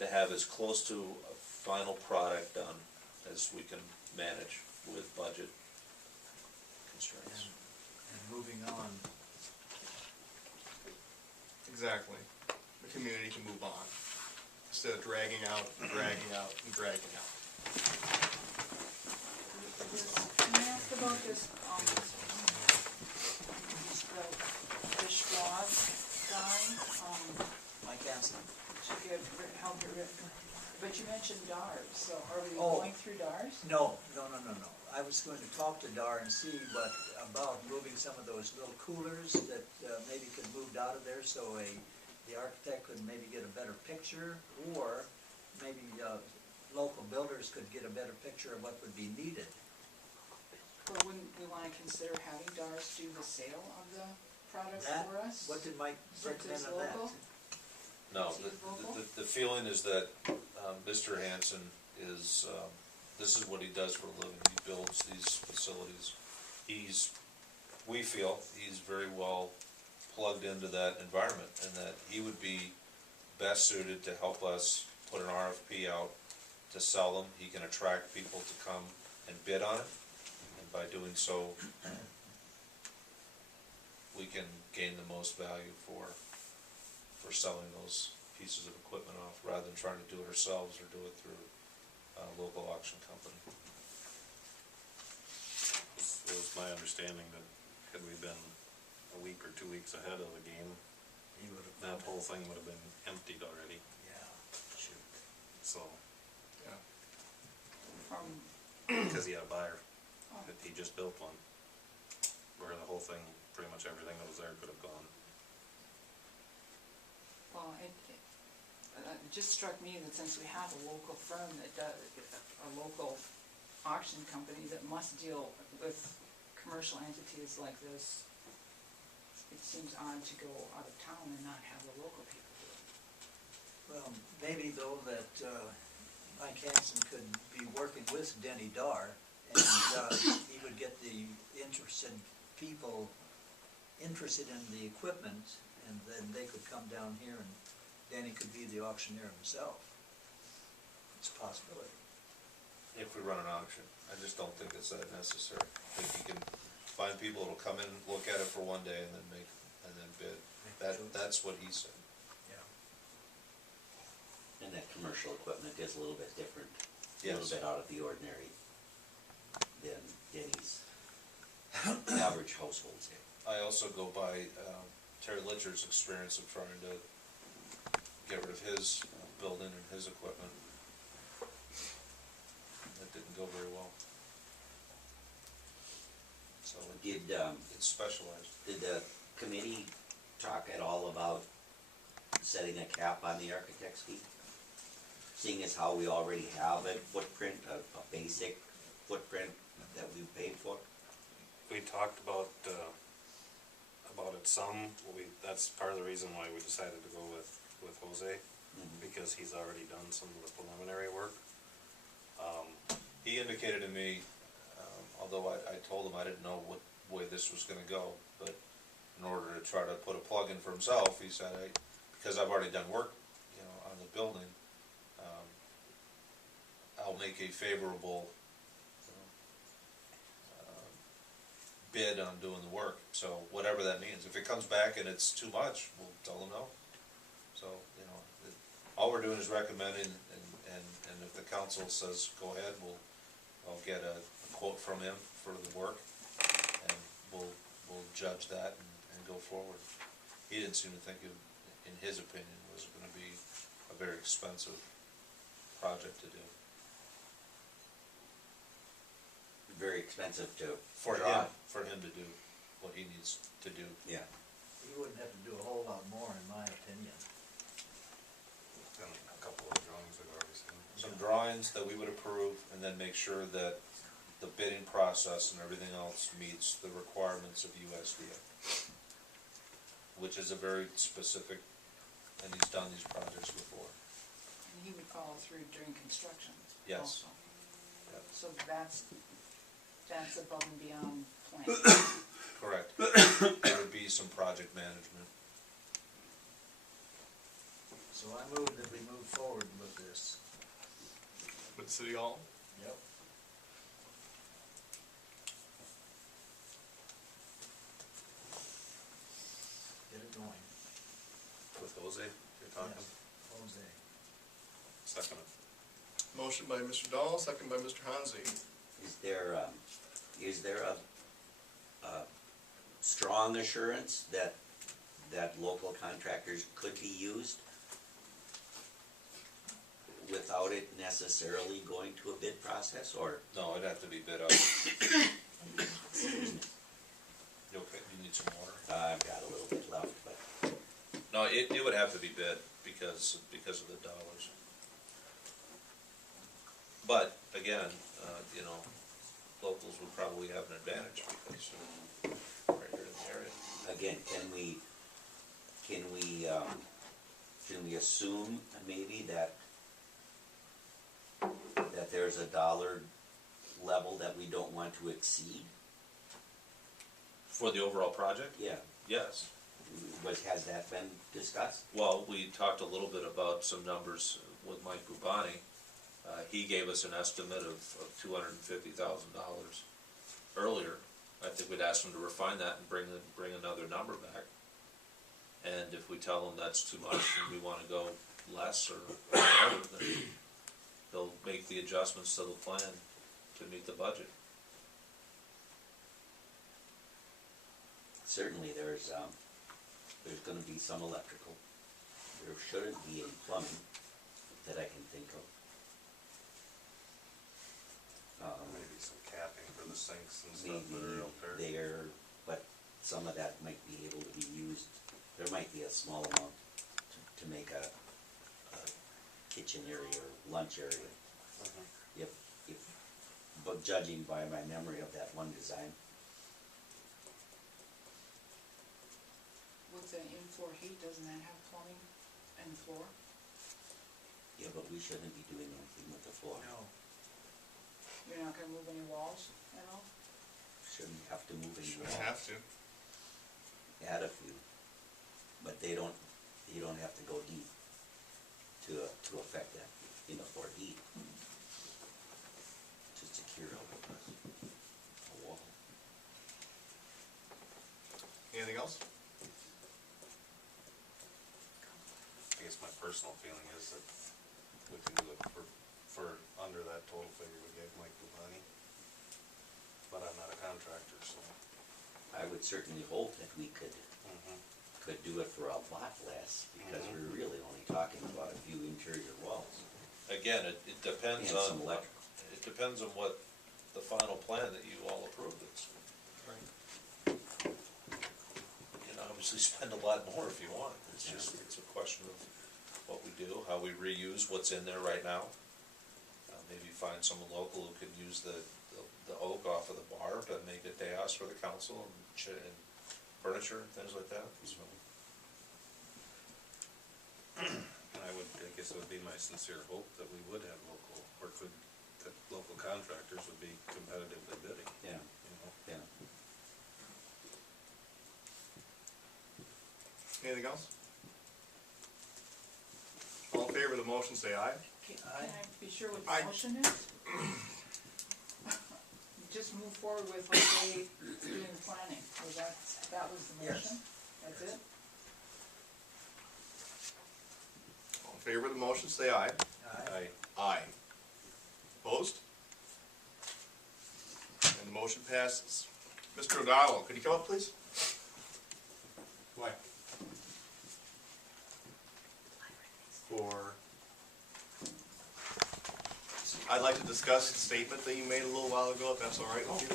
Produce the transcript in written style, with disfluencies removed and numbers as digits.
to have as close to a final product done as we can manage with budget constraints. And moving on. Exactly. The community can move on, instead of dragging out, and dragging out, and dragging out. Can I ask about this, the Schwab guy, Mike Hanson. to get, help get rid, but you mentioned DARS, so are we Oh. going through DARS? No. I was going to talk to Dar and see about moving some of those little coolers that maybe could moved out of there so the architect could maybe get a better picture, or maybe local builders could get a better picture of what would be needed. But wouldn't we wanna consider having DARS do the sale of the products That, for us? what did Mike recommend Versus on that? local? No, Is he local? the feeling is that Mr. Hanson is, this is what he does for a living. He builds these facilities. We feel he's very well plugged into that environment, and that he would be best suited to help us put an RFP out to sell them. He can attract people to come and bid on it, and by doing so, we can gain the most value for selling those pieces of equipment off, rather than trying to do it ourselves or do it through a local auction company. It was my understanding that had we been a week or 2 weeks ahead of the game, He would have. that whole thing would have been emptied already, Yeah, shoot. so, Yeah. From, because he had a buyer, oh, that he just built one, where the whole thing, pretty much everything that was there could have gone. well, it just struck me that since we have a local firm that does, a local auction company that must deal with commercial entities like this, it seems odd to go out of town and not have the local people do it. Well, maybe though that Mike Hanson could be working with Denny Dar, and he would get the interested people interested in the equipment, and then they could come down here and Danny could be the auctioneer himself. It's a possibility. If we run an auction, I just don't think it's that necessary. I think you can find people who'll come in, look at it for one day, and then bid. That's what he said. Yeah. And that commercial equipment is a little bit different, a Yes. little bit out of the ordinary than Denny's average households here. I also go by Terry Litcher's experience of trying to get rid of his building and his equipment. That didn't go very well. So it's specialized. Did the committee talk at all about setting a cap on the architect's fee? Seeing as how we already have a footprint, a basic footprint that we paid for? We talked about it some, that's part of the reason why we decided to go with Jose, because he's already done some of the preliminary work. He indicated to me, although I told him I didn't know what way this was gonna go, but in order to try to put a plug in for himself, he said, because I've already done work, on the building, I'll make a favorable bid on doing the work. So whatever that means, if it comes back and it's too much, we'll tell them no. So, all we're doing is recommending, and if the council says go ahead, I'll get a quote from him for the work, and we'll judge that and go forward. He didn't seem to think it, in his opinion, was gonna be a very expensive project to do. Very expensive to For draw. him to do what he needs to do. Yeah. He wouldn't have to do a whole lot more, in my opinion. And a couple of drawings I've already seen. Some drawings that we would approve, and then make sure that the bidding process and everything else meets the requirements of USDA, which is a very specific, and he's done these projects before. And he would follow through during construction Yes. also. Yep. So that's above and beyond plan. Correct. There would be some project management. So I move that we move forward with this. With City Hall? Yep. Get it going. With Jose, you're talking? Yes, Jose. Second it. Motion by Mr. Dahl, second by Mr. Hansi. Is there a strong assurance that local contractors could be used without it necessarily going to a bid process, or? No, it'd have to be bid up. You okay, you need some water? I've got a little bit left, but No, it would have to be bid because of the dollars. But again, you know, locals would probably have an advantage because they're right here in the area. again, can we assume maybe that there's a dollar level that we don't want to exceed? For the overall project? Yeah, Yes. has that been discussed? Well, we talked a little bit about some numbers with Mike Bubani. He gave us an estimate of $250,000 earlier. I think we'd ask him to refine that and bring another number back. And if we tell him that's too much and we wanna go less or whatever, then they'll make the adjustments to the plan to meet the budget. Certainly there's gonna be some electrical. There shouldn't be any plumbing that I can think of. Maybe some capping for the sinks and stuff that Maybe are out there. there, but some of that might be able to be used, there might be a small amount to make a kitchen area or lunch area. Mhm. But judging by my memory of that one design, With the in-floor heat, doesn't that have plumbing and floor? yeah, but we shouldn't be doing anything with the floor. No. You're not gonna move any walls at all? Shouldn't have to move any Shouldn't walls. have to. Add a few, but you don't have to go deep to affect that, for heat. To secure a wall. Anything else? I guess my personal feeling is that we can do it for under that total figure we gave Mike Bubani. But I'm not a contractor, so. I would certainly hope that we could do it for a lot less, because Mhm. we're really only talking about a few interior walls Again, it depends and on, some electrical. it depends on what the final plan that you all approve is. You know, obviously spend a lot more if you want, it's a question of what we do, how we reuse what's in there right now. Maybe find someone local who can use the oak off of the bar to make a dais for the council and furniture and things like that, so. I guess it would be my sincere hope that we would have that local contractors would be competitively bidding, Yeah, you know? yeah. Anything else? All in favor of the motion, say aye. Can Aye. I be sure what Aye. the motion is? Just move forward with like they doing the planning, was that was the Yes. motion? That's it? All in favor of the motion, say aye. Aye. Aye. Opposed? And the motion passes. Mr. O'Donnell, could you come up, please? Why? For, I'd like to discuss the statement that you made a little while ago, if that's all right with you.